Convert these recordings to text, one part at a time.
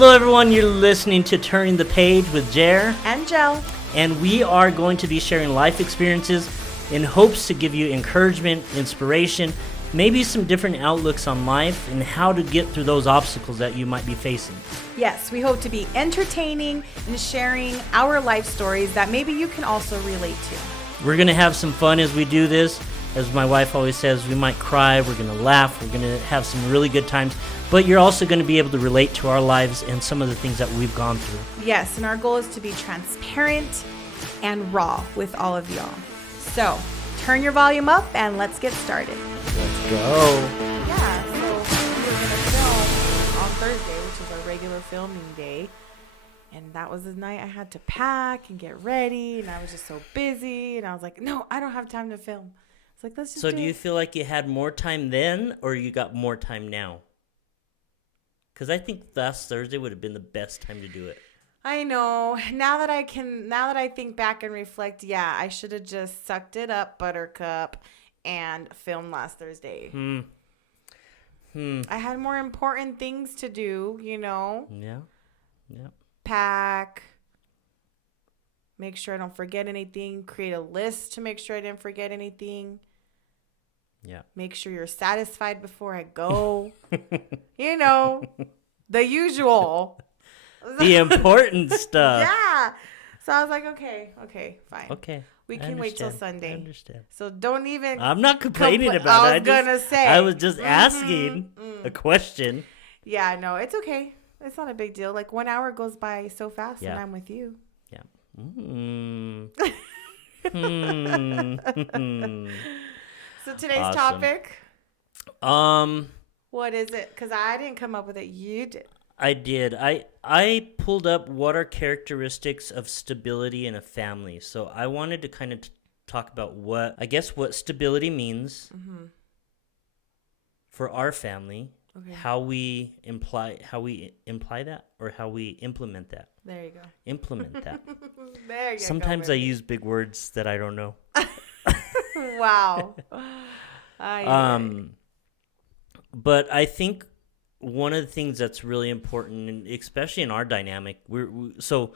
Hello everyone, you're listening to Turning the Page with Jer and Jel, and we are going to be sharing life experiences in hopes to give you encouragement, inspiration, maybe some different outlooks on life and how to get through those obstacles that you might be facing. Yes, we hope to be entertaining and sharing our life stories that maybe you can also relate to. We're going to have some fun as we do this. As my wife always says, we might cry, we're going to laugh, we're going to have some really good times, but you're also going to be able to relate to our lives and some of the things that we've gone through. Yes, and our goal is to be transparent and raw with all of y'all. So, turn your volume up and let's get started. Let's go. Yeah, so we were going to film on Thursday, which is our regular filming day. And that was the night I had to pack and get ready, and I was just so busy, and I was like, no, I don't have time to film. It's like, let's just So do you feel like you had more time then, or you got more time now? Because I think last Thursday would have been the best time to do it. I know. Now that I think back and reflect, yeah, I should have just sucked it up, Buttercup, and filmed last Thursday. I had more important things to do, you know? Yeah. Pack. Make sure I don't forget anything. Create a list to make sure I didn't forget anything. Yeah. Make sure you're satisfied before I go. You know, the usual. The important stuff. Yeah. So I was like, okay, fine. Okay. We can wait till Sunday. I understand. So don't even. I'm not complaining about it. I was just asking a question. Yeah, no, it's okay. It's not a big deal. Like 1 hour goes by so fast when I'm with you. Yeah. So today's awesome. topic. What is it? Because I didn't come up with it. You did. I did. I pulled up what are characteristics of stability in a family. So I wanted to kind of talk about what stability means for our family. Okay. How we imply that, or how we implement that. There you go. Implement that. There you go. Sometimes I use big words that I don't know. Wow. But I think one of the things that's really important, and especially in our dynamic, so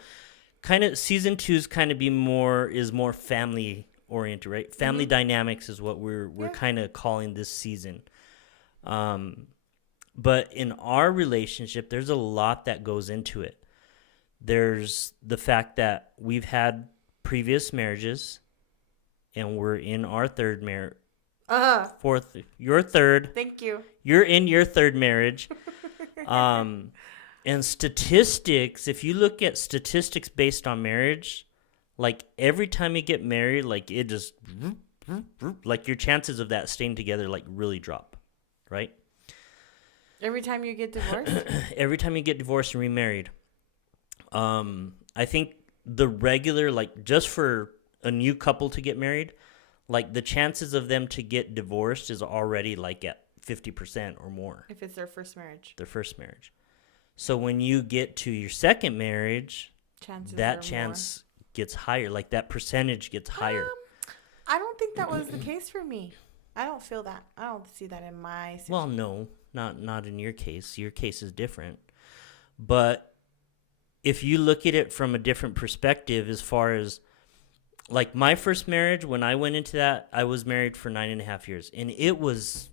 kind of season 2 is kind of more family oriented, right? Family dynamics is what we're kind of calling this season. But in our relationship, there's a lot that goes into it. There's the fact that we've had previous marriages, and we're in our third marriage. Fourth, your third. Thank you. You're in your third marriage. And statistics, if you look at statistics based on marriage, like every time you get married, like it just, like your chances of that staying together like really drop, right? Every time you get divorced? Every time you get divorced and remarried. I think the regular, like just for a new couple to get married, like the chances of them to get divorced is already like at 50% or more. If it's their first marriage. Their first marriage. So when you get to your second marriage, that chance gets higher. Like that percentage gets higher. I don't think that was the case for me. I don't feel that. I don't see that in my situation. Well, no, not in your case. Your case is different. But if you look at it from a different perspective, as far as like my first marriage, when I went into that, I was married for 9.5 years, and it was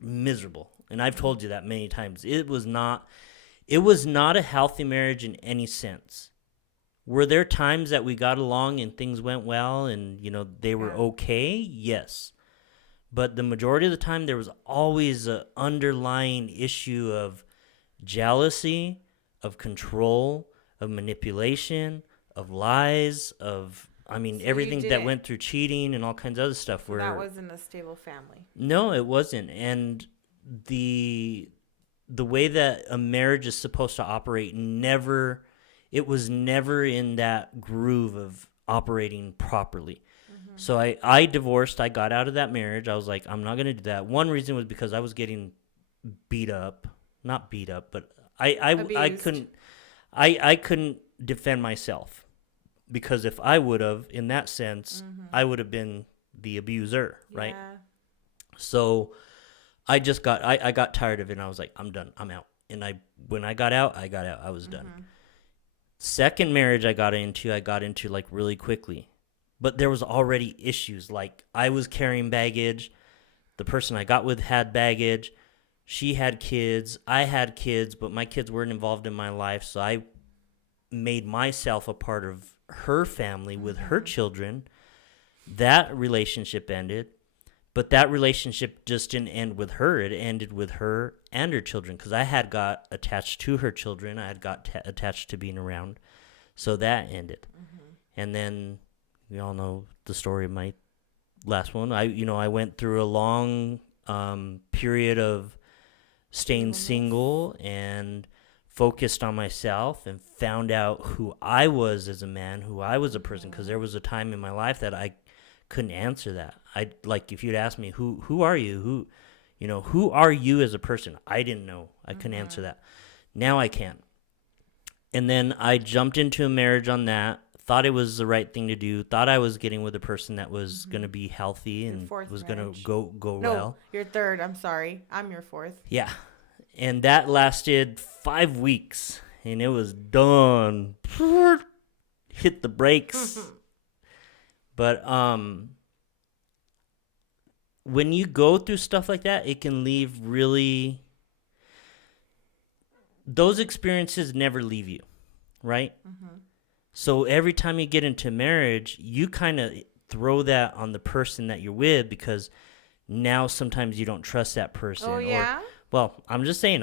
miserable. And I've told you that many times. It was not a healthy marriage in any sense. Were there times that we got along and things went well and, you know, they were okay? Yes. But the majority of the time, there was always an underlying issue of jealousy, of control, of manipulation, of lies, everything that went through cheating and all kinds of other stuff. That wasn't a stable family. No, it wasn't. And the way that a marriage is supposed to operate it was never in that groove of operating properly. So I divorced. I got out of that marriage. I was like, I'm not going to do that. One reason was because I was getting beat up. Not beat up, but I couldn't defend myself. Because if I would have, in that sense, I would have been the abuser, right? Yeah. So I got tired of it, and I was like, I'm done. I'm out. And when I got out, I was done. Second marriage I got into like really quickly. But there was already issues. Like I was carrying baggage. The person I got with had baggage. She had kids. I had kids, but my kids weren't involved in my life. So I made myself a part of her family with her children. That relationship ended. But that relationship just didn't end with her. It ended with her and her children because I had got attached to her children. I had got attached to being around. So that ended. And then we all know the story of my last one. I went through a long period of staying single and focused on myself and found out who I was as a man, who I was a person, because there was a time in my life that I couldn't answer that. I like if you'd ask me who are you, who are you as a person, I didn't know. I couldn't answer that. Now I can. And then I jumped into a marriage on that, thought it was the right thing to do, thought I was getting with a person that was going to be healthy and was going to go no, well. Your third, I'm sorry. I'm your fourth. Yeah. And that lasted 5 weeks and it was done. Hit the brakes. But when you go through stuff like that, it can leave really... Those experiences never leave you, right? So every time you get into marriage, you kind of throw that on the person that you're with because now sometimes you don't trust that person. Oh, yeah? Well, I'm just saying,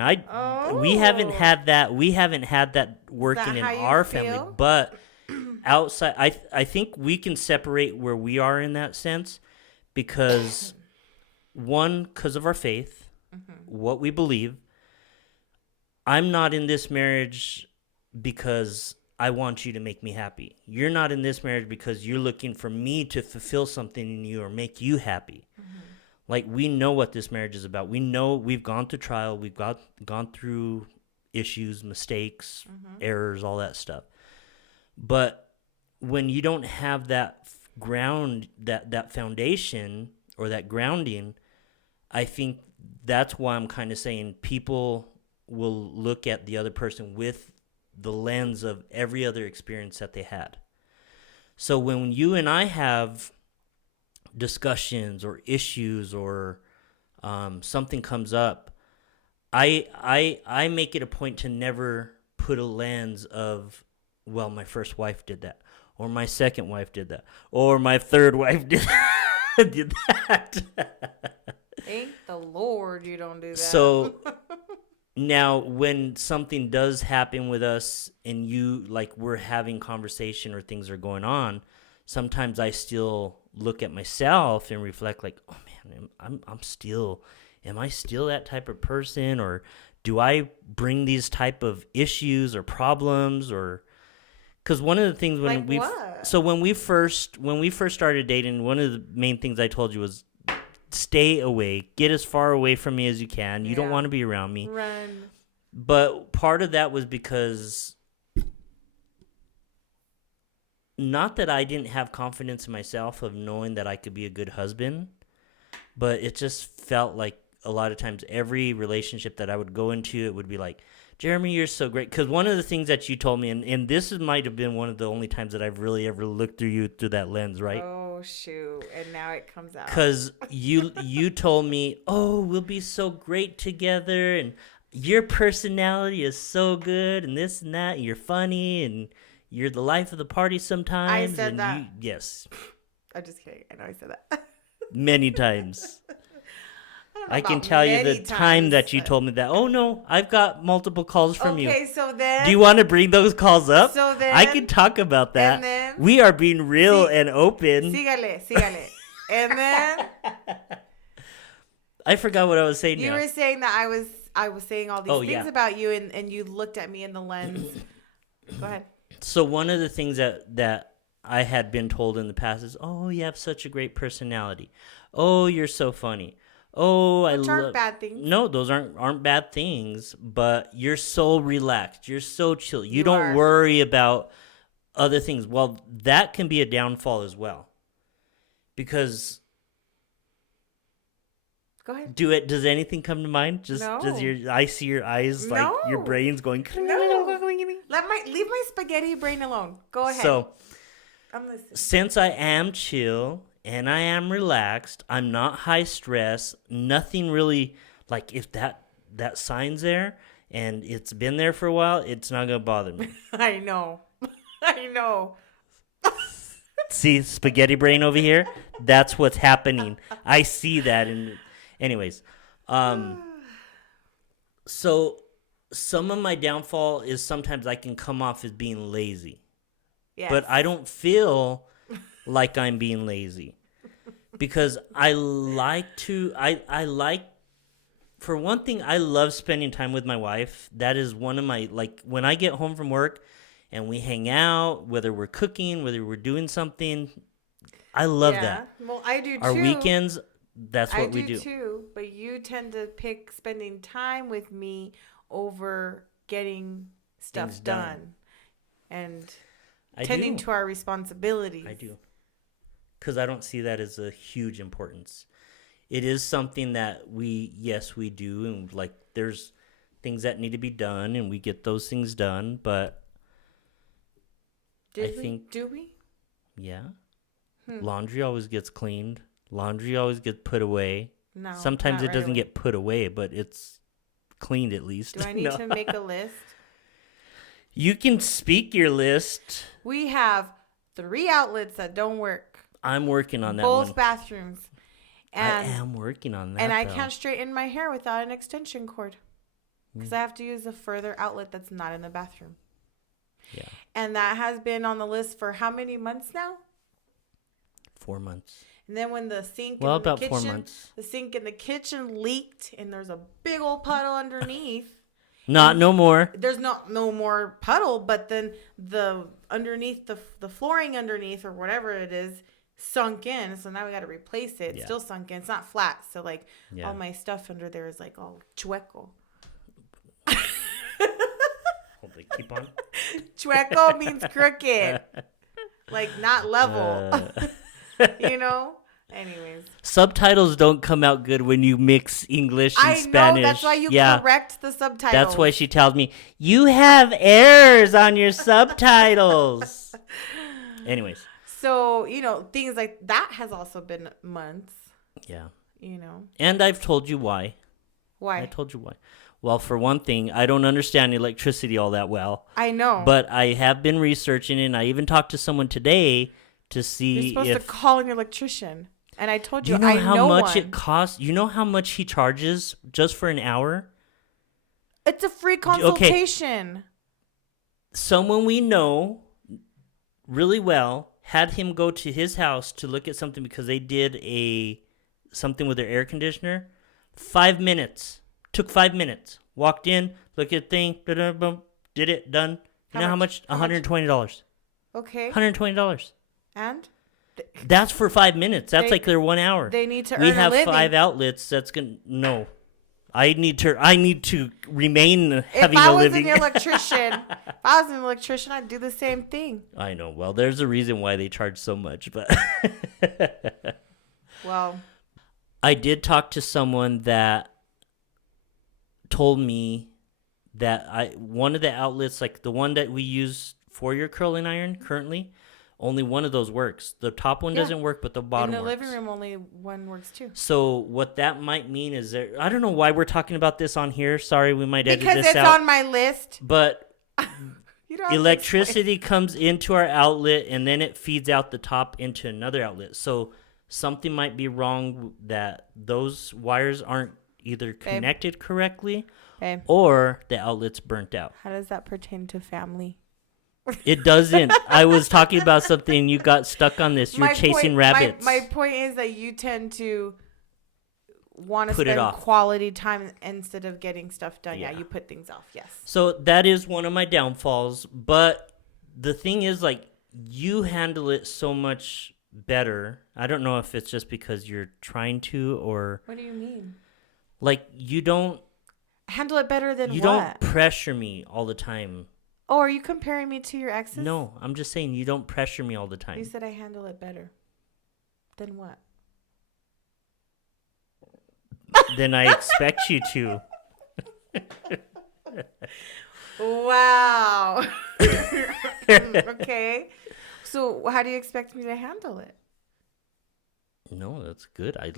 we haven't had that working in our family, but... outside, I think we can separate where we are in that sense because because of our faith, what we believe. I'm not in this marriage because I want you to make me happy. You're not in this marriage because you're looking for me to fulfill something in you or make you happy. Like we know what this marriage is about. We know we've gone through trial. We've gone through issues, mistakes, errors, all that stuff. But when you don't have that ground, that foundation or that grounding, I think that's why I'm kind of saying people will look at the other person with the lens of every other experience that they had. So when you and I have discussions or issues or something comes up, I make it a point to never put a lens of, well, my first wife did that. Or my second wife did that. Or my third wife did that. Thank the Lord you don't do that. So now when something does happen with us and we're having conversation or things are going on, sometimes I still look at myself and reflect like, oh man, am I still that type of person? Or do I bring these type of issues or problems or... Because one of the things when we first started dating, one of the main things I told you was stay away, get as far away from me as you can. You don't want to be around me. Run. But part of that was because not that I didn't have confidence in myself of knowing that I could be a good husband, but it just felt like a lot of times every relationship that I would go into, it would be like, Jeremy, you're so great. Because one of the things that you told me, and this might have been one of the only times that I've really ever looked through you through that lens, right? Oh, shoot. And now it comes out. Because you told me, oh, we'll be so great together, and your personality is so good, and this and that, and you're funny, and you're the life of the party sometimes. I said that. Yes. I'm just kidding. I know I said that. Many times. I can tell you the time that you told me that. Oh, no, I've got multiple calls from you. Okay, so then... Do you want to bring those calls up? So then... I can talk about that. And then... We are being real and open. Sígale. And then... I forgot what I was saying You now. were saying that I was saying all these things about you, and you looked at me in the lens. Go ahead. So one of the things that I had been told in the past is, oh, you have such a great personality. Oh, you're so funny. Oh, Which aren't bad things. No, those aren't bad things, but you're so relaxed. You're so chill. You don't worry about other things. Well, that can be a downfall as well. Because Go ahead. Does anything come to mind? Does I see your eyes like your brain's going. No. Leave my spaghetti brain alone. Go ahead. So, I'm listening. Since I am chill and I am relaxed, I'm not high stress. Nothing really like if that sign's there and it's been there for a while, it's not gonna bother me. I know. I know. See, spaghetti brain over here. That's what's happening. I see that. And anyways, so some of my downfall is sometimes I can come off as being lazy. Yes. But I don't feel like I'm being lazy because I like, for one thing, I love spending time with my wife. That is one of my, like, when I get home from work and we hang out, whether we're cooking, whether we're doing something, I love that. Well, I do too. Our weekends, that's what we do. I do too, but you tend to pick spending time with me over getting stuff done. And tending to our responsibilities. I do. Because I don't see that as a huge importance. It is something that we do. And like there's things that need to be done and we get those things done. But do we? Yeah. Laundry always gets cleaned. Laundry always gets put away. No. Sometimes it doesn't get put away, but it's cleaned at least. Do I need to make a list? You can speak your list. We have 3 outlets that don't work. I'm working on that Both one. bathrooms. And I am working on that. And I can't straighten my hair without an extension cord. Because I have to use a further outlet that's not in the bathroom. Yeah. And that has been on the list for how many months now? 4 months. And then when the sink about 4 months. The sink in the kitchen leaked and there's a big old puddle underneath. No more. There's no more puddle, but then the underneath the flooring underneath or whatever it is sunk in. So now we got to replace it. It's still sunk in. It's not flat. So like all my stuff under there is like all chueco. Hold it. Keep on. Chueco means crooked, like not level. You know. Anyways, subtitles don't come out good when you mix English and Spanish. I know, that's why you correct the subtitles. That's why she tells me, you have errors on your subtitles. Anyways. So, things like that has also been months. Yeah. And I've told you why. Why? I told you why. Well, for one thing, I don't understand electricity all that well. I know. But I have been researching it, and I even talked to someone today to see You're supposed to call an electrician. And I told you, I know how much it costs? You know how much he charges just for an hour? It's a free consultation. Okay. Someone we know really well had him go to his house to look at something because they did something with their air conditioner. 5 minutes. Took 5 minutes. Walked in, looked at the thing, boom, did it, done. You know how much? $120. Okay. $120. And? That's for 5 minutes. That's like their 1 hour. They need to earn a living. We have 5 outlets. That's gonna no. I need to remain having a living. If I was an electrician, I'd do the same thing. I know. Well, there's a reason why they charge so much, but well, I did talk to someone that told me that one of the outlets, like the one that we use for your curling iron currently, only one of those works. The top one doesn't work, but the bottom works. In the living room, only one works too. So what that might mean is I don't know why we're talking about this on here. Sorry, we might edit this out. Because it's on my list. But electricity comes into our outlet, and then it feeds out the top into another outlet. So something might be wrong that those wires aren't either connected correctly or the outlet's burnt out. How does that pertain to family? It doesn't. I was talking about something and you got stuck on this. You're chasing rabbits. My point is that you tend to want to spend quality time instead of getting stuff done. Yeah, you put things off. Yes. So that is one of my downfalls. But the thing is, like, you handle it so much better. I don't know if it's just because you're trying to or... What do you mean? Like, you don't... Handle it better than what? You don't pressure me all the time. Oh, are you comparing me to your exes? No, I'm just saying you don't pressure me all the time. You said I handle it better. Then what? than I expect you to. Wow. Okay. So how do you expect me to handle it? No, that's good. I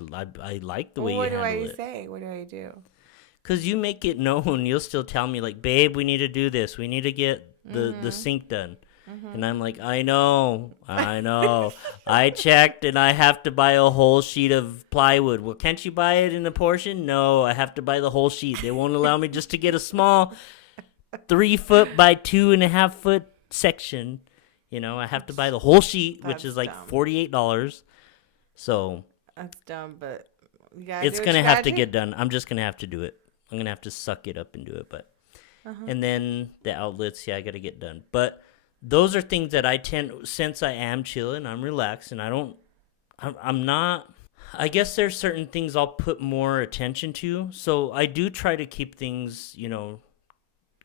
like the way you What do handle I it. say? What do I do? Because you make it known. You'll still tell me, like, babe, we need to do this. We need to get the sink done. And I'm like, I know. I checked and I have to buy a whole sheet of plywood. Well, can't you buy it in a portion? No, I have to buy the whole sheet. They won't allow me just to get a small 3 foot by 2.5 foot section. I have to buy the whole sheet, which is like dumb. $48. So That's dumb, but you gotta it's do what going to you have gotta to do. get done. I'm just going to have to do it. I'm going to have to suck it up and do it. But and then the outlets, yeah, I got to get done. But those are things that I tend, since I am chilling, I'm relaxed, and I'm not, I guess there's certain things I'll put more attention to. So I do try to keep things,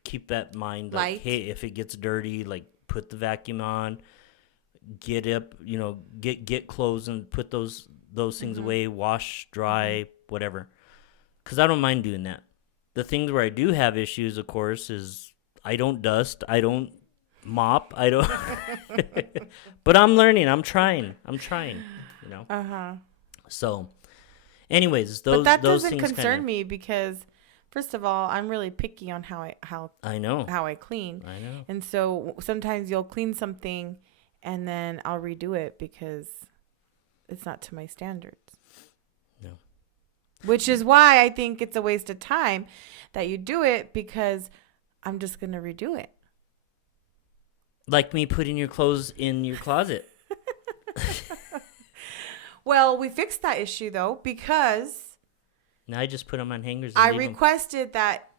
keep that mind, like, Light. hey, if it gets dirty, like, put the vacuum on, get up, get clothes and put those things away, wash, dry, whatever. Because I don't mind doing that. The things where I do have issues, of course, is I don't dust, I don't mop, I don't. But I'm learning. I'm trying. So, anyways, But that those doesn't things concern me because, first of all, I'm really picky on how I know. I clean, I know. and so sometimes you'll clean something, and then I'll redo it because it's not to my standards. No. Which is why I think it's a waste of time that you do it, because I'm just gonna redo it. Like me putting your clothes in your closet. Well, we fixed that issue though, because Now I just put them on hangers. I And leave 'em. requested that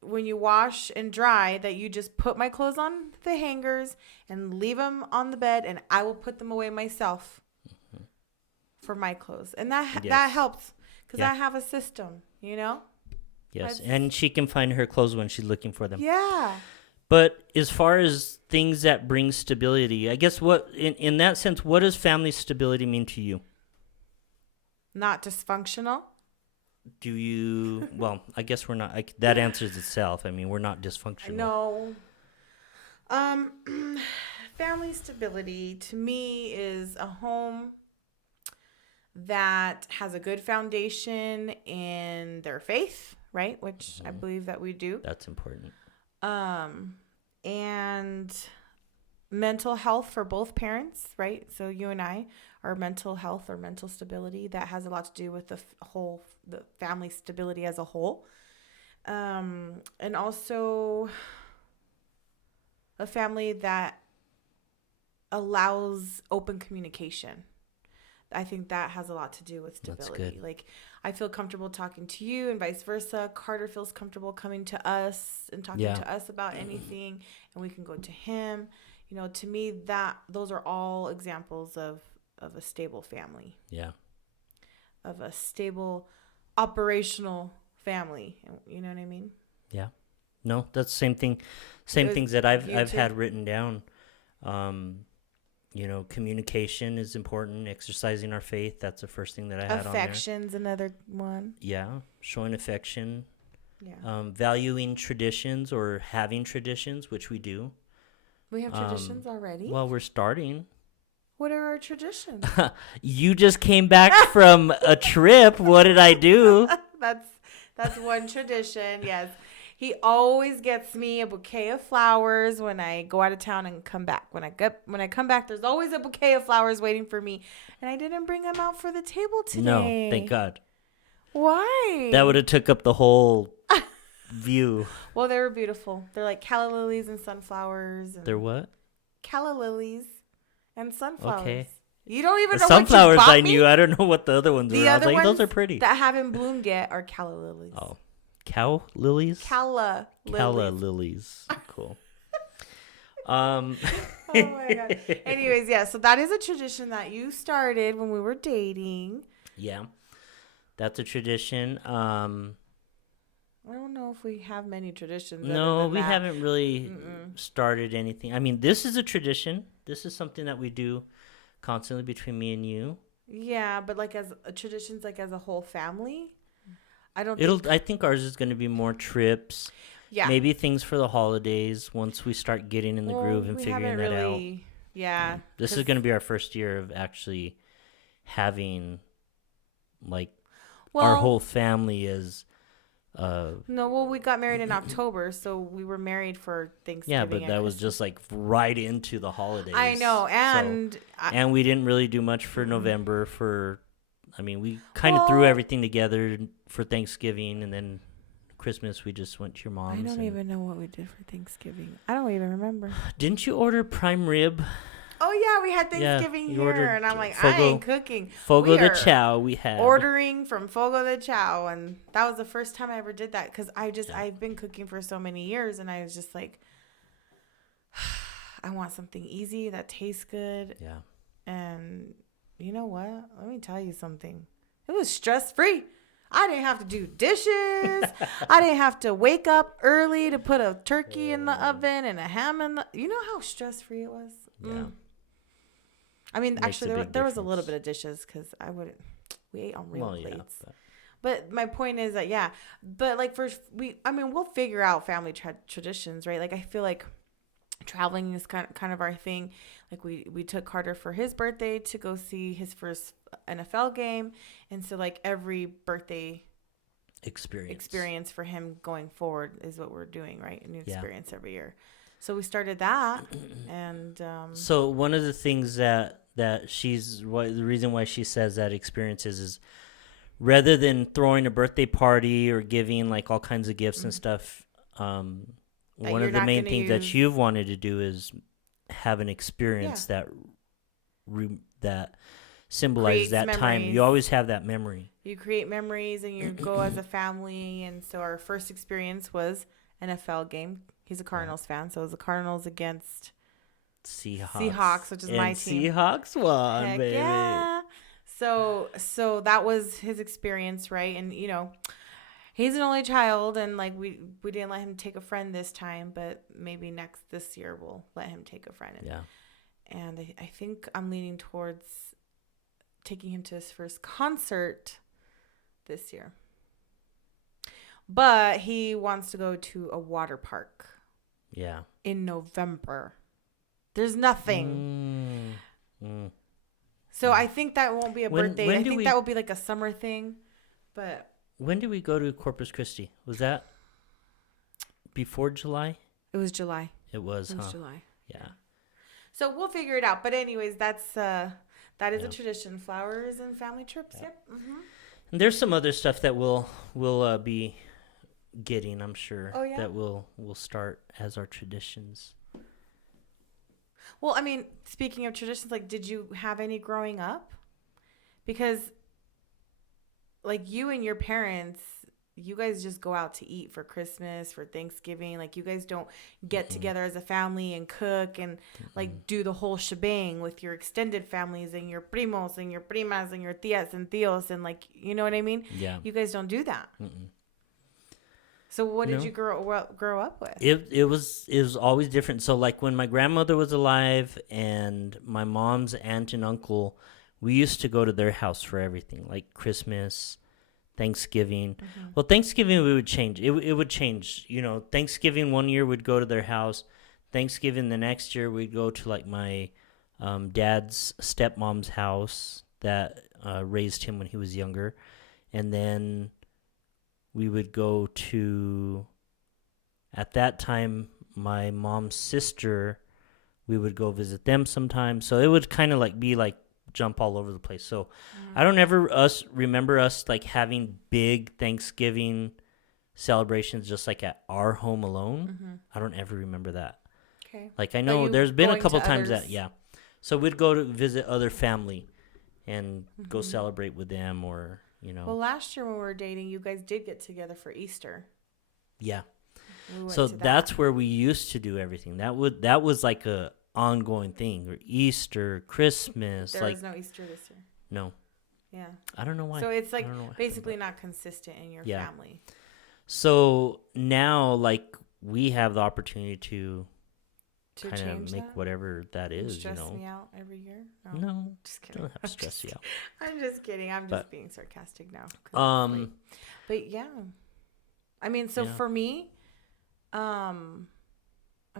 when you wash and dry, that you just put my clothes on the hangers and leave them on the bed, and I will put them away myself for my clothes, and that Yes. helps because Yeah. I have a system, Yes, That's- and she can find her clothes when she's looking for them. Yeah. But as far as things that bring stability, I guess in that sense, what does family stability mean to you? Not dysfunctional. Do you? Well, I guess we're not. That answers itself. I mean, we're not dysfunctional. No. Family stability to me is a home that has a good foundation in their faith, right? Which I believe that we do. That's important. And mental health for both parents, right? So you and I, our mental health or mental stability, that has a lot to do with the family stability as a whole. And also a family that allows open communication. I think that has a lot to do with stability. That's good. Like, I feel comfortable talking to you and vice versa. Carter feels comfortable coming to us and talking to us about anything, and we can go to him. To me, those are all examples of a stable family. Yeah. Of a stable operational family. You know what I mean? Yeah. No, that's the same thing. Same things that I've too? had written down. Communication is important. Exercising our faith. That's the first thing that I had on there. Affection's another one. Yeah. Showing affection. Yeah. Valuing traditions or having traditions, which we do. We have traditions already? Well, we're starting. What are our traditions? You just came back from a trip. What did I do? That's one tradition, yes. He always gets me a bouquet of flowers when I go out of town and come back. When I come back, there's always a bouquet of flowers waiting for me. And I didn't bring them out for the table today. No, thank God. Why? That would have took up the whole view. Well, they were beautiful. They're like calla lilies and sunflowers. And They're what? calla lilies and sunflowers. Okay. You don't even The know sunflowers what you bought I knew. me? I don't know what the other ones were. I was like, those are pretty. that haven't bloomed yet are calla lilies. Oh. Cow lilies? Calla lilies. Cool. Oh my God. Anyways, yeah, so that is a tradition that you started when we were dating. Yeah. That's a tradition. I don't know if we have many traditions. No, we haven't really started anything. I mean, this is a tradition. This is something that we do constantly between me and you. Yeah, but like as traditions, like as a whole family. I think ours is going to be more trips. Yeah. Maybe things for the holidays once we start getting in the groove and figuring that out. Yeah. This is going to be our first year of actually having like our whole family is we got married in October, so we were married for Thanksgiving. Yeah, but that was just like right into the holidays. I know, and and we didn't really do much for November. We kind of threw everything together for Thanksgiving, and then Christmas we just went to your mom's. I don't even know what we did for Thanksgiving. I don't even remember. Didn't you order prime rib? Oh yeah, we had Thanksgiving here, and I'm like, I ain't cooking. Fogo de Chao, we had ordering from Fogo de Chao, and that was the first time I ever did that because I've been cooking for so many years, and I was just like, I want something easy that tastes good. Yeah. And you know what? Let me tell you something. It was stress free. I didn't have to do dishes. I didn't have to wake up early to put a turkey in the oven and a ham in the. You know how stress free it was. Yeah. I mean, actually, there was a little bit of dishes because we ate on real plates. Yeah, but my point is that, but like we'll figure out family traditions, right? Like I feel like traveling is kind of our thing. Like we took Carter for his birthday to go see his first NFL game. And so like every birthday experience for him going forward is what we're doing, right? A new experience every year. So we started that, and so one of the things that the reason why she says that experiences is rather than throwing a birthday party or giving like all kinds of gifts and stuff, one of the main things that you've wanted to do is have an experience that symbolizes that time. You always have that memory. You create memories, and you go as a family. And so our first experience was NFL game. He's a Cardinals fan, so it was the Cardinals against Seahawks, which is my team. Seahawks won, Heck baby. Yeah. So that was his experience, right? And he's an only child, and like we didn't let him take a friend this time, but maybe this year we'll let him take a friend. And I think I'm leaning towards taking him to his first concert this year. But he wants to go to a water park. Yeah. In November. There's nothing. So I think that won't be a birthday. I think that will be like a summer thing. But when did we go to Corpus Christi? Was that before July? It was July. It was July. Yeah. So we'll figure it out. But anyways, that is a tradition. Flowers and family trips. Yep. Mm-hmm. And there's some other stuff that we'll be getting, I'm sure. Oh, yeah? That we'll start as our traditions. Well, I mean, speaking of traditions, like, did you have any growing up? Because, like, you and your parents, you guys just go out to eat for Christmas, for Thanksgiving. Like, you guys don't get together as a family and cook and, like, do the whole shebang with your extended families and your primos and your primas and your tias and tios and, like, you know what I mean? Yeah. You guys don't do that. So what did you grow up with? It was always different. So like when my grandmother was alive and my mom's aunt and uncle, we used to go to their house for everything, like Christmas, Thanksgiving. Well, Thanksgiving we would change. It would change. Thanksgiving one year we'd go to their house. Thanksgiving the next year we'd go to like my dad's stepmom's house that raised him when he was younger, and then we would go to, at that time, my mom's sister, we would go visit them sometimes. So it would kind of like be like jump all over the place. So I don't remember us like having big Thanksgiving celebrations just like at our home alone. I don't ever remember that. Okay. Like I know there's been a couple times that, So we'd go to visit other family and go celebrate with them or... Well, last year when we were dating, you guys did get together for Easter. Yeah. So that's where we used to do everything. That was like a ongoing thing. Or Easter, Christmas. There was no Easter this year. No. Yeah. I don't know why. So it's like basically not consistent in your family. So now like we have the opportunity to kind of make whatever that is, stress me out every year? No, just kidding. don't have to stress you out. I'm just kidding. I'm just being sarcastic now. But yeah, I mean, so for me, I'm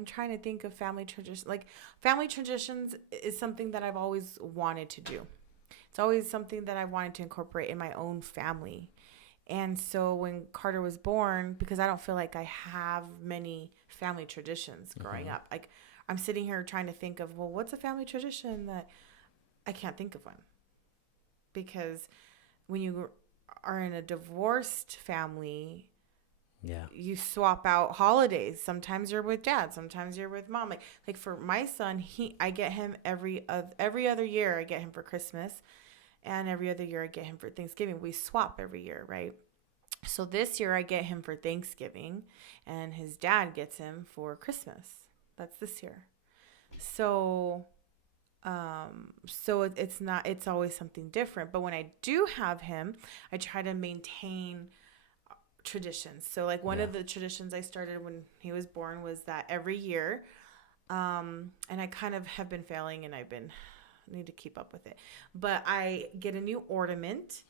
trying to think of family traditions. Like, family traditions is something that I've always wanted to do. It's always something that I wanted to incorporate in my own family. And so when Carter was born, because I don't feel like I have many family traditions growing up. Like, I'm sitting here trying to think of, well, what's a family tradition that I can't think of one. Because when you are in a divorced family, you swap out holidays. Sometimes you're with dad, sometimes you're with mom. Like for my son, I get him every other year. I get him for Christmas, and every other year I get him for Thanksgiving. We swap every year, right? So this year I get him for Thanksgiving, and his dad gets him for Christmas. That's this year. So it's always something different. But when I do have him, I try to maintain traditions. So like one of the traditions I started when he was born was that every year, and I kind of have been failing, and need to keep up with it, but I get a new ornament,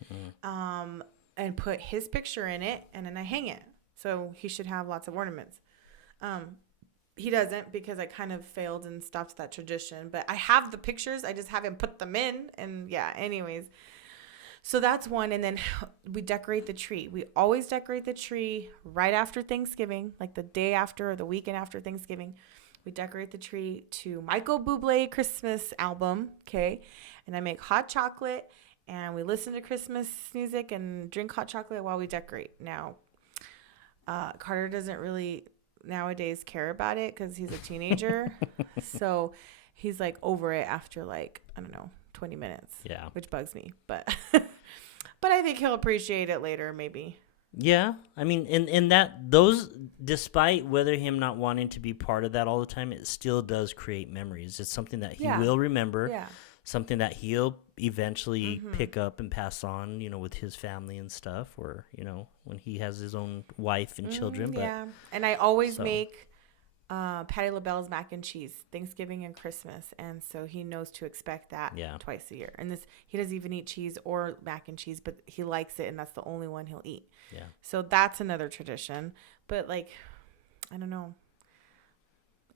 and put his picture in it, and then I hang it. So he should have lots of ornaments. He doesn't, because I kind of failed and stopped that tradition, but I have the pictures. I just haven't put them in. And anyways, so that's one. And then we decorate the tree. We always decorate the tree right after Thanksgiving, like the day after or the weekend after Thanksgiving. We decorate the tree to Michael Bublé Christmas album. Okay. And I make hot chocolate, and we listen to Christmas music and drink hot chocolate while we decorate. Now, Carter doesn't really nowadays care about it because he's a teenager. So he's like over it after like, I don't know, 20 minutes. Yeah. Which bugs me. But I think he'll appreciate it later, maybe. Yeah. I mean, in that, those, despite whether him not wanting to be part of that all the time, it still does create memories. It's something that he will remember. Yeah. Something that he'll eventually pick up and pass on, with his family and stuff, or, when he has his own wife and children. Yeah. And I always make Patti LaBelle's mac and cheese, Thanksgiving and Christmas. And so he knows to expect that twice a year. And he doesn't even eat cheese or mac and cheese, but he likes it, and that's the only one he'll eat. Yeah. So that's another tradition. But like, I don't know.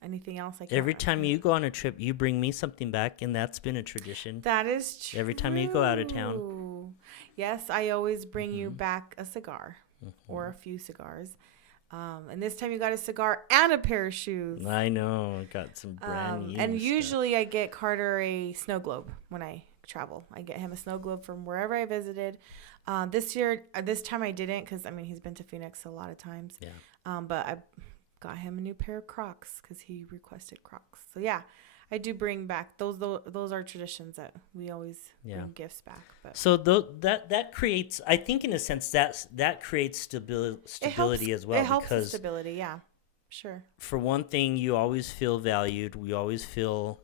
Anything else? Every time you go on a trip, you bring me something back, and that's been a tradition. That is true. Every time you go out of town. Yes, I always bring you back a cigar or a few cigars. And this time you got a cigar and a pair of shoes. I know. I got some brand new And usually I get Carter a snow globe when I travel. I get him a snow globe from wherever I visited. This time I didn't, because, he's been to Phoenix a lot of times. Yeah. But I got him a new pair of Crocs because he requested Crocs. So yeah, I do bring back those are traditions that we always bring gifts back. But so that creates, I think, in a sense, that creates stability as well. It helps with stability. Yeah, sure. For one thing, you always feel valued. We always feel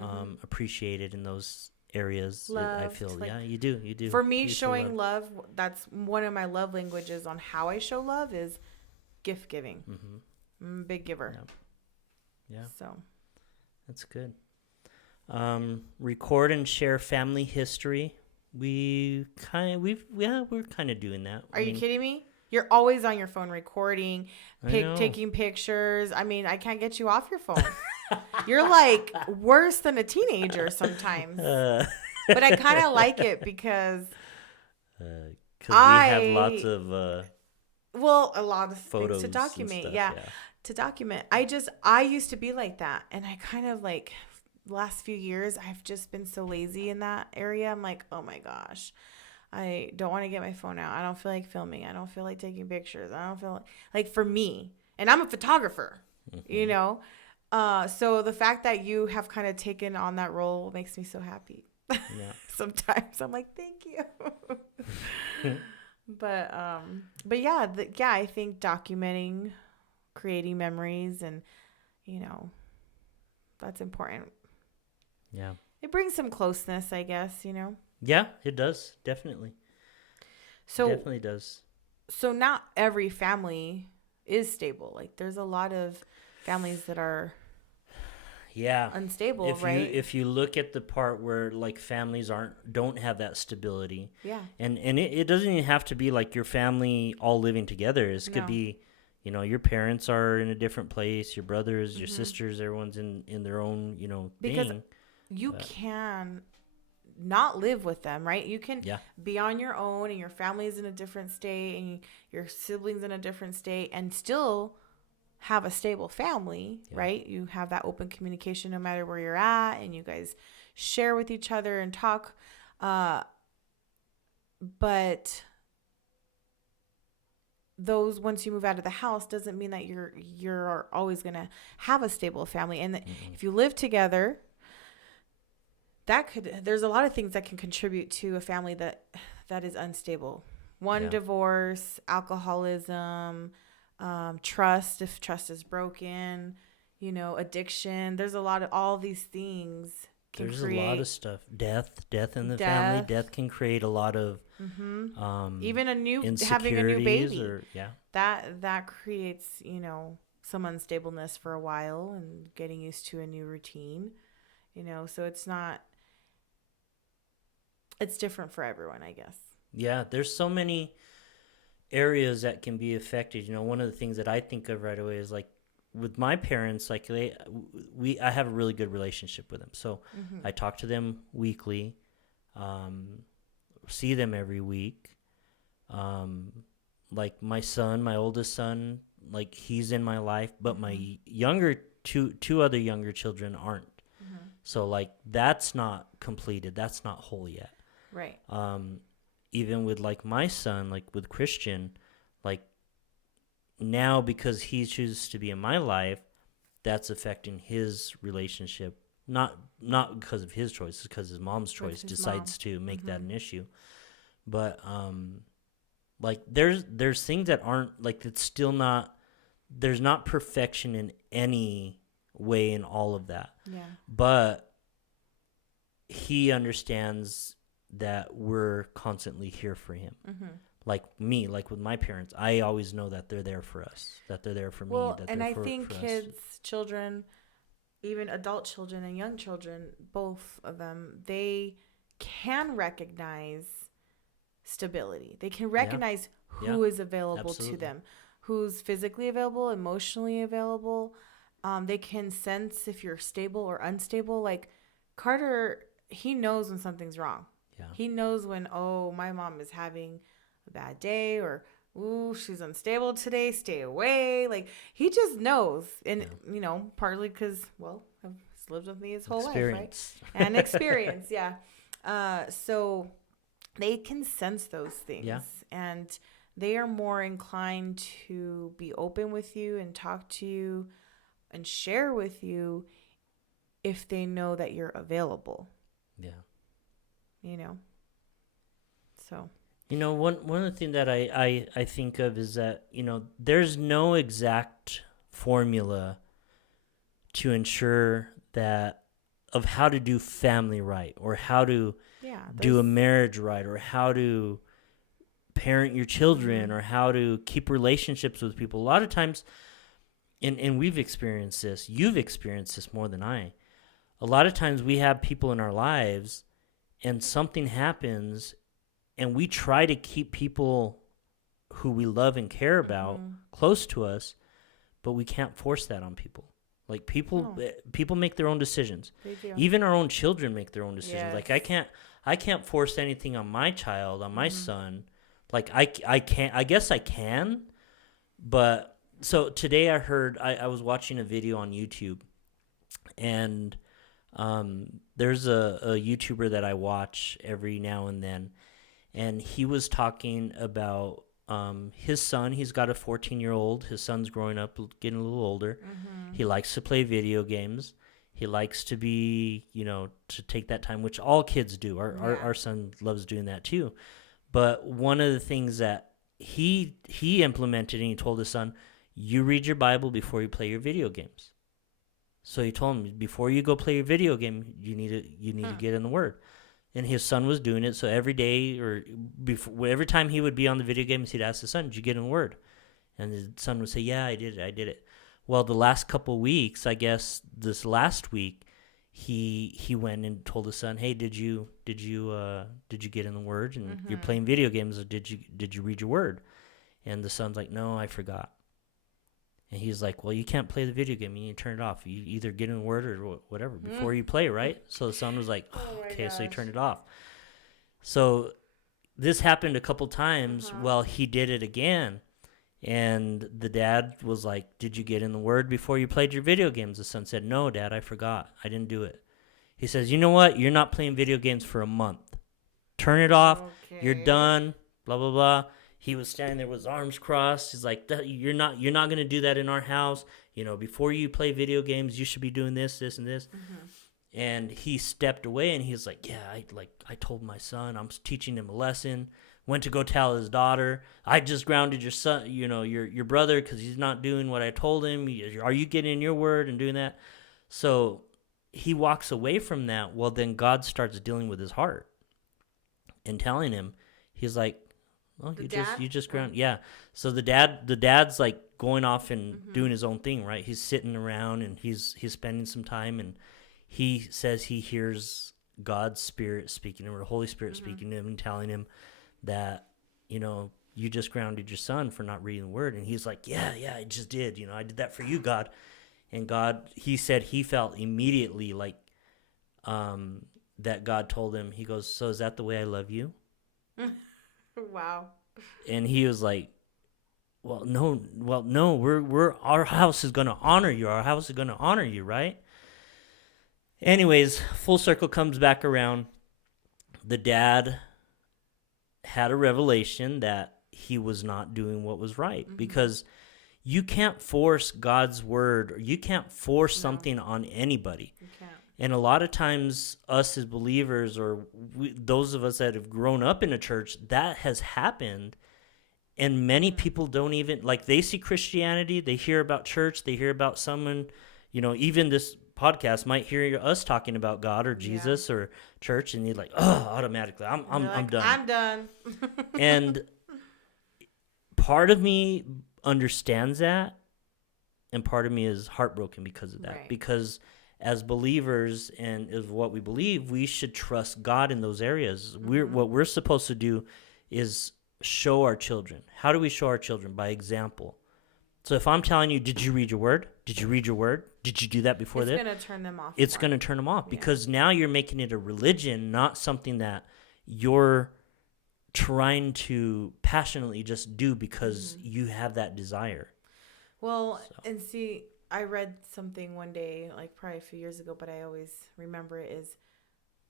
appreciated in those areas. Loved, I feel you do. For me, showing love, that's one of my love languages on how I show love is gift giving. Big giver. Yeah. So that's good. Record and share family history. We're kind of doing that. Are you kidding me? You're always on your phone recording, taking pictures. I can't get you off your phone. You're like worse than a teenager sometimes. But I kind of like it because we have lots of a lot of photos things to document. Stuff, yeah, to document. I used to be like that, and I kind of like the last few years I've just been so lazy in that area. I'm like, oh my gosh, I don't want to get my phone out. I don't feel like filming. I don't feel like taking pictures. I don't feel like for me, and I'm a photographer, so the fact that you have kind of taken on that role makes me so happy. Yeah. Sometimes I'm like, thank you. But yeah, I think documenting, creating memories, and that's important. Yeah. It brings some closeness, I guess, Yeah, it does. Definitely. So definitely does. So not every family is stable. Like there's a lot of families that are Yeah. unstable, right? If you look at the part where like families don't have that stability. Yeah. And it doesn't even have to be like your family all living together. It could No. be, your parents are in a different place, your brothers, your Mm-hmm. sisters, everyone's in their own, Because thing. you can not live with them, right? You can Yeah. be on your own and your family is in a different state and your siblings in a different state and still have a stable family, right? You have that open communication no matter where you're at, and you guys share with each other and talk. But those, once you move out of the house, doesn't mean that you're always gonna have a stable family. And if you live together, there's a lot of things that can contribute to a family that is unstable. One, divorce, alcoholism, trust, if trust is broken, addiction. There's a lot of all these things. There's a lot of stuff. Death in the family. Death can create a lot of even having a new baby. That creates some unstableness for a while and getting used to a new routine. So it's different for everyone, I guess. Yeah, there's so many areas that can be affected. One of the things that I think of right away is like with my parents, like I have a really good relationship with them. So I talk to them weekly, see them every week. Like my oldest son, like he's in my life, but my two other younger children aren't. So like that's not completed. That's not whole yet. Right. Even with like my son, like with Christian, like now because he chooses to be in my life, that's affecting his relationship. Not because of his choice, it's because his mom's choice decides to make that an issue. But like there's things that aren't like it's still not. There's not perfection in any way in all of that. Yeah. But he understands that we're constantly here for him. Like me, like with my parents, I always know that they're there for us, that they're there for me. That and they're I for, think for kids, us. Children, even adult children and young children, both of them, they can recognize stability. They can recognize who is available to them, who's physically available, emotionally available. They can sense if you're stable or unstable. Like Carter, he knows when something's wrong. Yeah. He knows when, my mom is having a bad day, or, ooh, she's unstable today, stay away. Like, he just knows. And, partly because, he's lived with me his whole life, right? And experience, yeah. So they can sense those things. Yeah. And they are more inclined to be open with you and talk to you and share with you if they know that you're available. Yeah. So. One of the things that I think of is that, there's no exact formula to ensure that of how to do family right, or how to do a marriage right, or how to parent your children, or how to keep relationships with people. A lot of times, and we've experienced this, you've experienced this more than I. A lot of times we have people in our lives and something happens and we try to keep people who we love and care about close to us, but we can't force that on people. Like people make their own decisions. They do. Even our own children make their own decisions. Yes. Like I can't force anything on my child, on my son. Like I can't, I guess I can, but so today I was watching a video on YouTube, and there's a YouTuber that I watch every now and then, and he was talking about his son. He's got a 14-year-old. His son's growing up, getting a little older. He likes to play video games. He likes to be, to take that time, which all kids do. Our son loves doing that too. But one of the things that he implemented, and he told his son, you read your Bible before you play your video games. So he told him, before you go play your video game, you need to get in the Word. And his son was doing it. So every day, or every time he would be on the video games, he'd ask his son, did you get in the Word? And his son would say, yeah, I did it. Well, the last couple weeks, I guess this last week, he went and told his son, "Hey, did you get in the Word? And you're playing video games. Or did you read your Word?" And the son's like, "No, I forgot." And he's like, "Well, you can't play the video game. You need to turn it off. You either get in the Word or whatever before you play, right?" So the son was like, "Okay," so he turned it off. So this happened a couple times. Well, he did it again. And the dad was like, "Did you get in the Word before you played your video games?" The son said, "No, Dad, I forgot. I didn't do it." He says, "You know what? You're not playing video games for a month. Turn it off. You're done. Blah, blah, blah." He was standing there with his arms crossed. He's like, "You're not going to do that in our house. Before you play video games, you should be doing this, this, and this." And he stepped away and he's like, "Yeah, I told my son, I'm teaching him a lesson." Went to go tell his daughter, "I just grounded your son, your brother, because he's not doing what I told him. Are you getting in your Word and doing that?" So he walks away from that. Well, then God starts dealing with his heart and telling him, he's like, "Oh, you just ground." Yeah. So the dad's like going off and doing his own thing, right? He's sitting around and he's spending some time, and he says he hears God's Spirit speaking to him, or the Holy Spirit speaking to him and telling him that, "You just grounded your son for not reading the Word." And he's like, yeah, I just did. "I did that for you, God." And God, he said he felt immediately like that God told him, he goes, "So is that the way I love you?" Wow. And he was like, well, no, we're our house is going to honor you. Our house is going to honor you, right? Anyways, full circle comes back around. The dad had a revelation that he was not doing what was right, because you can't force God's Word, or you can't force something on anybody. You can't. And a lot of times us as believers, or those of us that have grown up in a church, that has happened. And many people don't even, like, they see Christianity, they hear about church, they hear about someone, even this podcast might hear us talking about God or Jesus or church, and you're like, "Oh, automatically, I'm done. I'm done." And part of me understands that, and part of me is heartbroken because of that. Right. Because as believers and is what we believe, we should trust God in those areas. What we're supposed to do is show our children. How do we show our children? By example. So if I'm telling you, "Did you read your Word? Did you read your Word? Did you do that before that?" It's going to turn them off. It's going to turn them off, because now you're making it a religion, not something that you're trying to passionately just do because you have that desire. Well, and see, I read something one day, like probably a few years ago, but I always remember it, is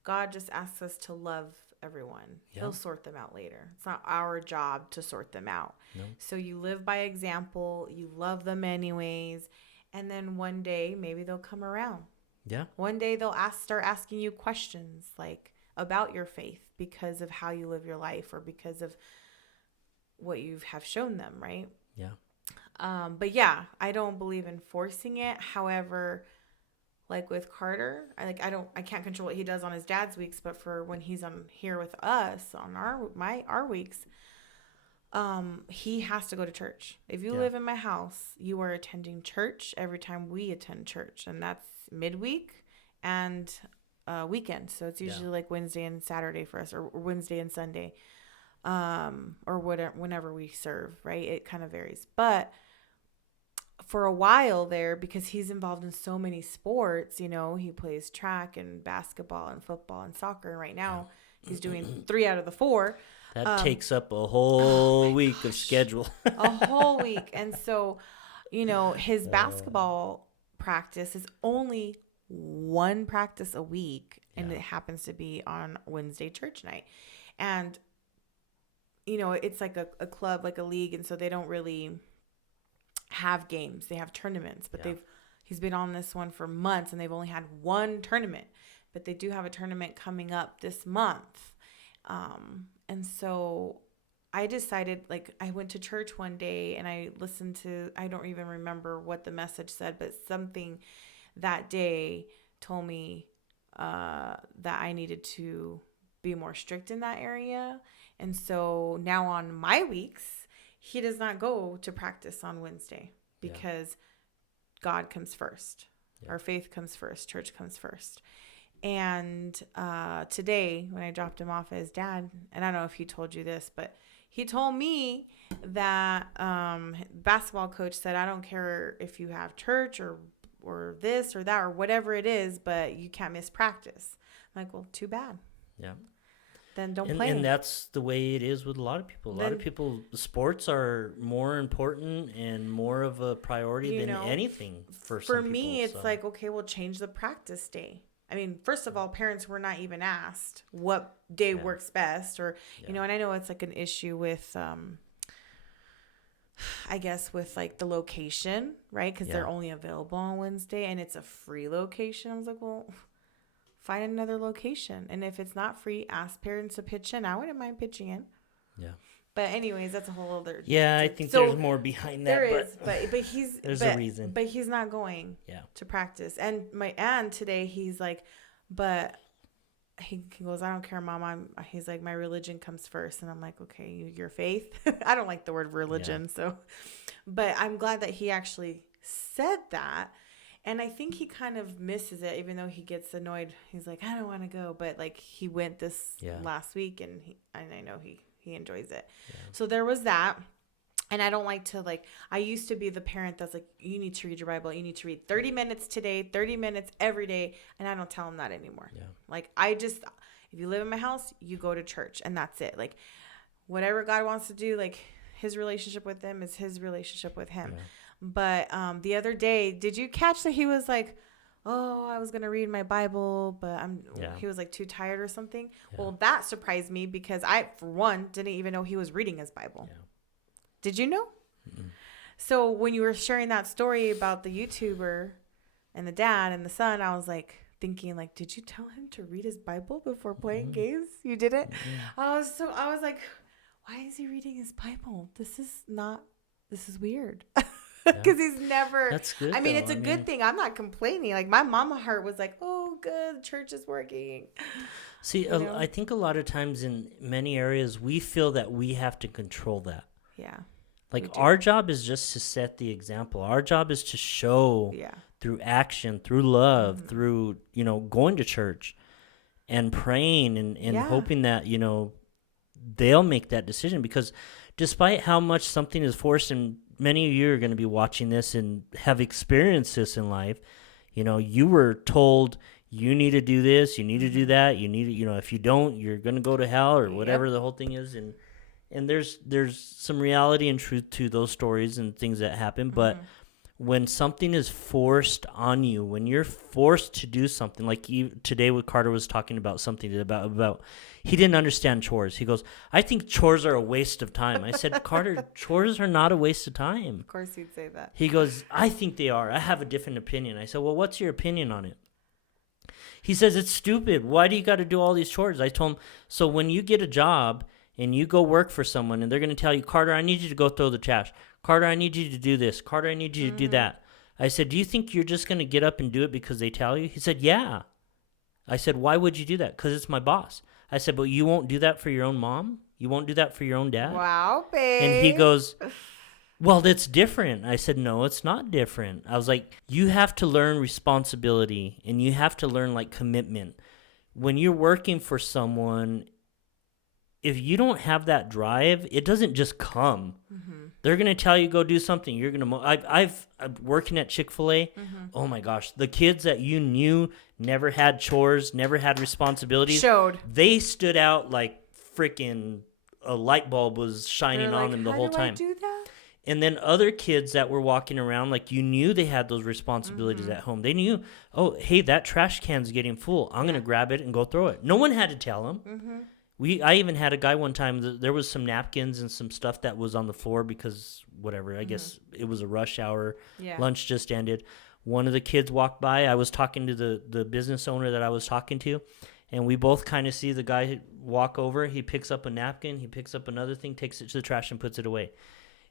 God just asks us to love everyone. He'll sort them out later. It's not our job to sort them out. No. So you live by example, you love them anyways, and then one day maybe they'll come around. Yeah. One day they'll start asking you questions like about your faith because of how you live your life or because of what you have shown them, right? Yeah. But yeah, I don't believe in forcing it. However, like with Carter, I can't control what he does on his dad's weeks, but for when he's on here with us on our weeks, he has to go to church. If you live in my house, you are attending church every time we attend church, and that's midweek and weekend. So it's usually like Wednesday and Saturday for us, or Wednesday and Sunday, or whatever, whenever we serve, right? It kind of varies, but for a while there, because he's involved in so many sports, he plays track and basketball and football and soccer. And right now he's doing 3 out of the 4. That takes up a whole week of schedule. A whole week. And so, his basketball practice is only one practice a week. And it happens to be on Wednesday church night. And, it's like a club, like a league. And so they don't really have games. They have tournaments, but he's been on this one for months and they've only had one tournament, but they do have a tournament coming up this month. And so I decided, like, I went to church one day and I listened to, I don't even remember what the message said, but something that day told me that I needed to be more strict in that area. And so now on my weeks, he does not go to practice on Wednesday because God comes first. Our faith comes first. Church comes first. And today, when I dropped him off at his dad, and I don't know if he told you this, but he told me that basketball coach said, I don't care if you have church or this or that or whatever it is, but you can't miss practice. I'm like, well, too bad. Yeah. Then don't play. And that's the way it is with a lot of people. A lot of people, sports are more important and more of a priority than anything for some people. For me, it's like, okay, we'll change the practice day. I mean, first of all, parents were not even asked what day works best, or, and I know it's like an issue with, I guess with like the location, right? Because they're only available on Wednesday and it's a free location. I was like, well, find another location. And if it's not free, ask parents to pitch in. I wouldn't mind pitching in. Yeah. But anyways, that's a whole other. Yeah, I think there's more behind that. There is, but he's there's a reason. But he's not going. To practice. And today he's like, but he goes, I don't care, Mom. He's like, my religion comes first, and I'm like, okay, your faith. I don't like the word religion, so. But I'm glad that he actually said that. And I think he kind of misses it, even though he gets annoyed. He's like, I don't want to go. But, like, he went this last week, and I know he enjoys it. Yeah. So there was that. And I don't like to, like, I used to be the parent that's like, you need to read your Bible. You need to read 30 minutes today, 30 minutes every day. And I don't tell him that anymore. Yeah. Like, if you live in my house, you go to church, and that's it. Like, whatever God wants to do, like, his relationship with them is his relationship with him. Yeah. But the other day, did you catch that he was like, oh, I was going to read my Bible, but he was like too tired or something? Yeah. Well, that surprised me because I, for one, didn't even know he was reading his Bible. Yeah. Did you know? Mm-hmm. So when you were sharing that story about the YouTuber and the dad and the son, I was like thinking, like, did you tell him to read his Bible before playing games? You didn't? Mm-hmm. I was like, why is he reading his Bible? This is weird. Because he's never. That's good. I mean, it's a good thing. I'm not complaining. Like, my mama heart was like, oh, good, church is working. See, I think a lot of times in many areas, we feel that we have to control that. Yeah. Like, our job is just to set the example. Our job is to show through action, through love, through, going to church and praying and hoping that, they'll make that decision. Because despite how much something is forced, and many of you are going to be watching this and have experienced this in life, you were told you need to do this, you need to do that, you need to, if you don't, you're going to go to hell or whatever the whole thing is. And there's some reality and truth to those stories and things that happen. But when something is forced on you, when you're forced to do something, like today with Carter was talking about something about he didn't understand chores. He goes, I think chores are a waste of time. I said, Carter, chores are not a waste of time. Of course he'd say that. He goes, I think they are. I have a different opinion. I said, well, what's your opinion on it? He says, it's stupid. Why do you got to do all these chores? I told him, so when you get a job and you go work for someone and they're going to tell you, Carter, I need you to go throw the trash. Carter, I need you to do this. Carter, I need you to do that. I said, do you think you're just going to get up and do it because they tell you? He said, yeah. I said, why would you do that? Because it's my boss. I said, but you won't do that for your own mom? You won't do that for your own dad? Wow, babe. And he goes, well, that's different. I said, no, it's not different. I was like, you have to learn responsibility and you have to learn like commitment. When you're working for someone, if you don't have that drive, it doesn't just come. Mm-hmm. They're going to tell you, go do something. You're going to, I'm working at Chick-fil-A. Mm-hmm. Oh my gosh. The kids that you knew never had chores, never had responsibilities. They stood out like freaking a light bulb was shining on them the whole time. How do I do that? And then other kids that were walking around, like you knew they had those responsibilities at home. They knew, oh, hey, that trash can's getting full. I'm going to grab it and go throw it. No one had to tell them. Mm-hmm. I even had a guy one time, there was some napkins and some stuff that was on the floor because whatever, I guess it was a rush hour. Yeah. Lunch just ended. One of the kids walked by. I was talking to the business owner that I was talking to, and we both kind of see the guy walk over. He picks up a napkin. He picks up another thing, takes it to the trash and puts it away.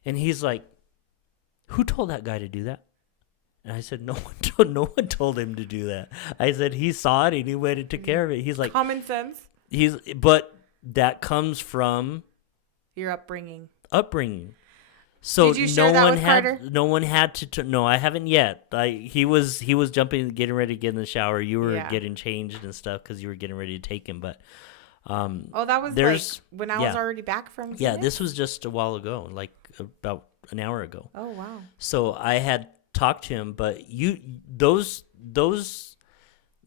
And he's like, who told that guy to do that? And I said, no one told him to do that. I said, he saw it and he went and took care of it. He's like, common sense. But that comes from your upbringing. So Did you share that with Carter? no one had to no, I haven't yet. He was jumping, getting ready to get in the shower. You were getting changed and stuff because you were getting ready to take him. But that was like when I was already back from Phoenix? Yeah, this was just a while ago, like about an hour ago. Oh wow. So I had talked to him, but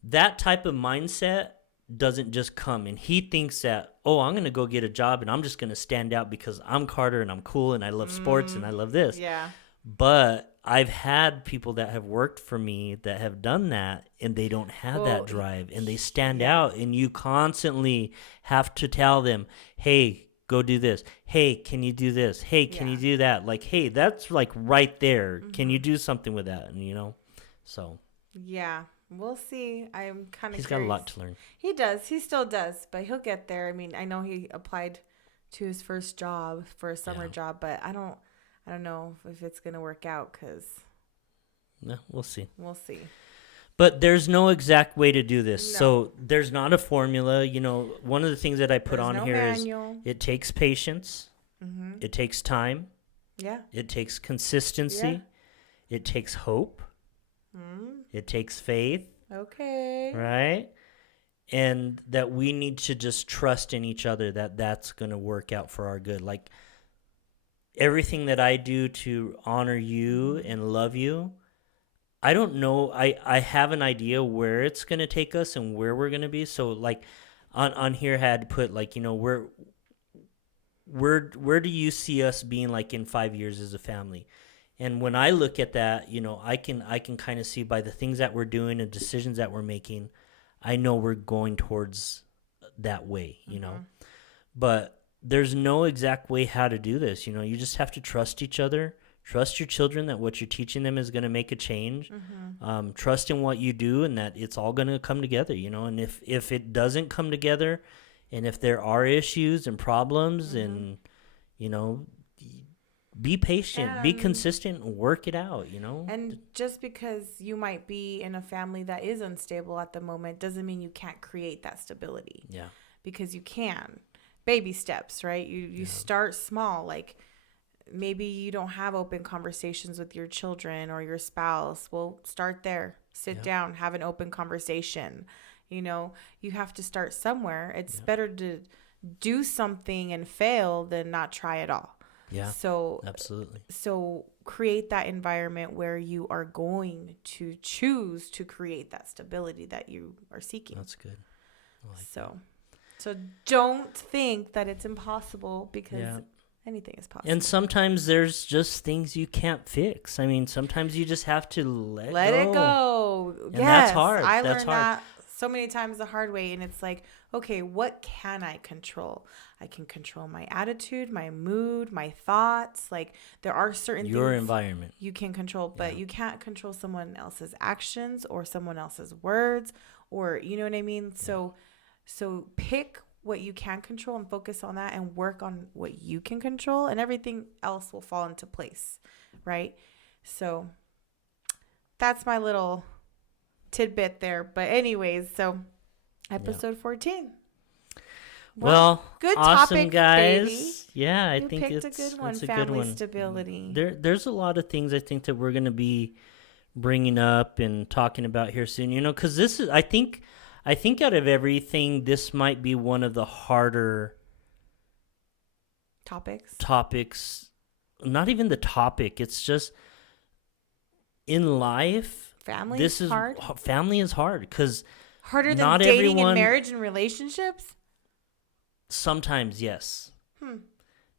that type of mindset doesn't just come, and he thinks that, oh, I'm gonna go get a job and I'm just gonna stand out because I'm Carter and I'm cool and I love sports and I love this. Yeah. But I've had people that have worked for me that have done that, and they don't have that drive, and they stand out, and you constantly have to tell them, hey, go do this. Hey, can you do this? Hey, can you do that? Like, hey, that's like right there. Can you do something with that? And so. Yeah. We'll see. I'm kind of He's got a lot to learn. He does. He still does, but he'll get there. I mean, I know he applied to his first job for a summer job, but I don't know if it's going to work out because. No, we'll see. We'll see. But there's no exact way to do this. No. So there's not a formula. One of the things that I put on here manual. Is it takes patience. Mm-hmm. It takes time. Yeah. It takes consistency. Yeah. It takes hope. It takes faith. Okay. Right? And that we need to just trust in each other that that's going to work out for our good. Like everything that I do to honor you and love you, I don't know. I have an idea where it's going to take us and where we're going to be. So like on here I had put like, where do you see us being like in 5 years as a family? And when I look at that, I can kind of see by the things that we're doing and decisions that we're making, I know we're going towards that way, But there's no exact way how to do this. You just have to trust each other, trust your children that what you're teaching them is going to make a change. Mm-hmm. Trust in what you do and that it's all going to come together, And if it doesn't come together, and if there are issues and problems, and be patient, be consistent, work it out, And just because you might be in a family that is unstable at the moment doesn't mean you can't create that stability. Yeah. Because you can. Baby steps, right? You start small. Like maybe you don't have open conversations with your children or your spouse. Well, start there. Sit down, have an open conversation. You have to start somewhere. It's better to do something and fail than not try at all. Yeah. So absolutely. So create that environment where you are going to choose to create that stability that you are seeking. That's good. So don't think that it's impossible because anything is possible. And sometimes there's just things you can't fix. I mean, sometimes you just have to let it go. And that's hard. I learned that so many times the hard way, and it's like, okay, what can I control? I can control my attitude, my mood, my thoughts. Like there are certain your things environment you can control, but you can't control someone else's actions or someone else's words, or you know what I mean? Yeah. So pick what you can control and focus on that and work on what you can control, and everything else will fall into place, right? So that's my little tidbit there. But anyways, so episode 14. Well, good awesome, topic, guys. Baby. Yeah, I you think it's a good one. Family stability. There's a lot of things I think that we're going to be bringing up and talking about here soon. Because this is, I think out of everything, this might be one of the harder topics. Not even the topic. It's just in life. Family is hard. Family is hard because harder than dating and marriage and relationships. Sometimes, yes.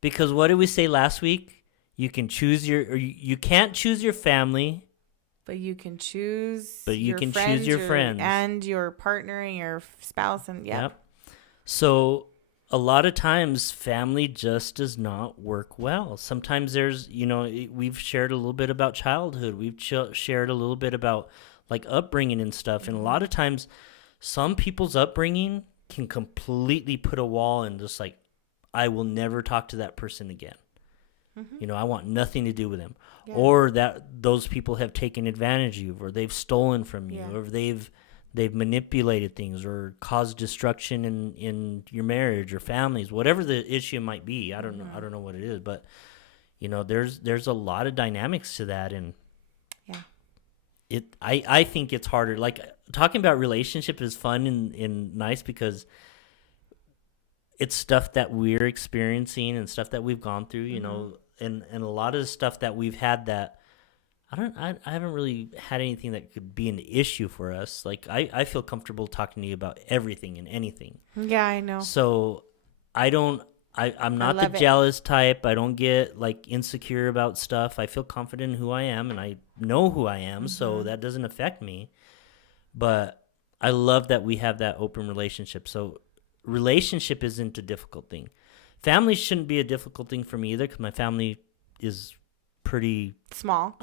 Because what did we say last week? You can choose you can't choose your family, but you can choose. Choose your friends and your partner and your spouse yep. So a lot of times, family just does not work well. Sometimes there's, we've shared a little bit about childhood. We've shared a little bit about like upbringing and stuff, and a lot of times, some people's upbringing can completely put a wall and just like, I will never talk to that person again. Mm-hmm. I want nothing to do with them. Yeah. Or that those people have taken advantage of you, or they've stolen from you, or they've manipulated things or caused destruction in your marriage or families, whatever the issue might be. I don't know what it is, but there's a lot of dynamics to that, and yeah, I think it's harder. Like, talking about relationship is fun and nice because it's stuff that we're experiencing and stuff that we've gone through, and a lot of the stuff that we've had that I haven't really had anything that could be an issue for us. Like, I feel comfortable talking to you about everything and anything. Yeah, I know. So I'm not the jealous type. I don't get like insecure about stuff. I feel confident in who I am, and I know who I am, so that doesn't affect me. But I love that we have that open relationship. So relationship isn't a difficult thing. Family shouldn't be a difficult thing for me either, because my family is pretty small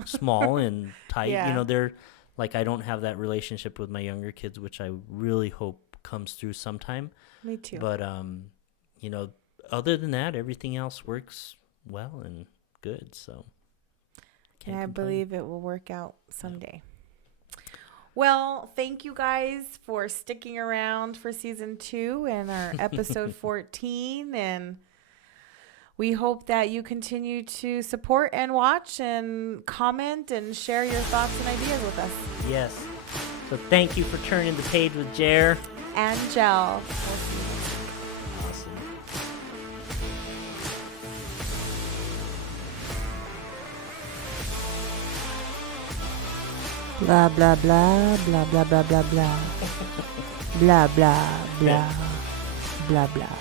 and tight. Yeah. They're like, I don't have that relationship with my younger kids, which I really hope comes through sometime. Me too. But other than that, everything else works well and good. So and I believe it will work out someday. Well, thank you guys for sticking around for season 2 and our episode 14. And we hope that you continue to support and watch and comment and share your thoughts and ideas with us. Yes. So thank you for turning the page with Jer and Jel. Awesome. Blah, blah, blah, blah, blah, blah, blah, blah. Blah, blah, blah, blah, blah.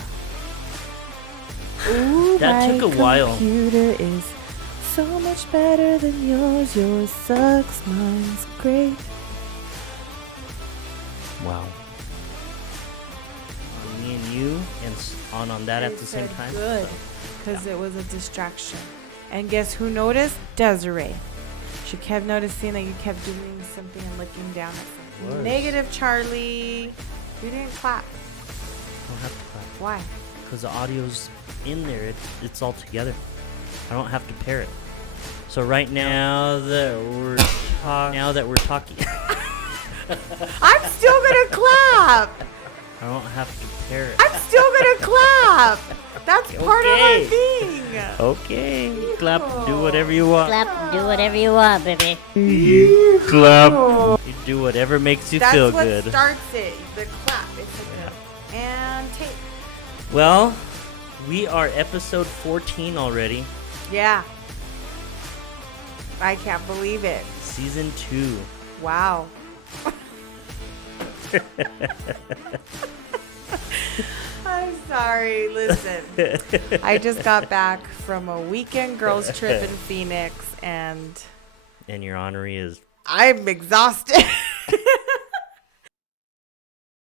Ooh, that took a while. My computer is so much better than yours. Yours sucks, mine's great. Wow. Me and you and on that at the same time. Good, because it was a distraction. And guess who noticed? Desiree. She kept noticing that you kept doing something and looking down at something. Negative, Charlie. You didn't clap. I don't have to clap. Why? Because the audio's in there. It's all together. I don't have to pair it. So right now that we're talking, I'm still gonna clap. I don't have to pair it. I'm still gonna clap. That's part of our thing. Okay. Clap. Do whatever you want. Clap, do whatever you want, baby. You clap. You do whatever makes you feel good. That's what starts it. The clap. It's like and tape. Well, we are episode 14 already. Yeah. I can't believe it. Season 2. Wow. I'm sorry. Listen, I just got back from a weekend girls trip in Phoenix, and your honoree is... I'm exhausted.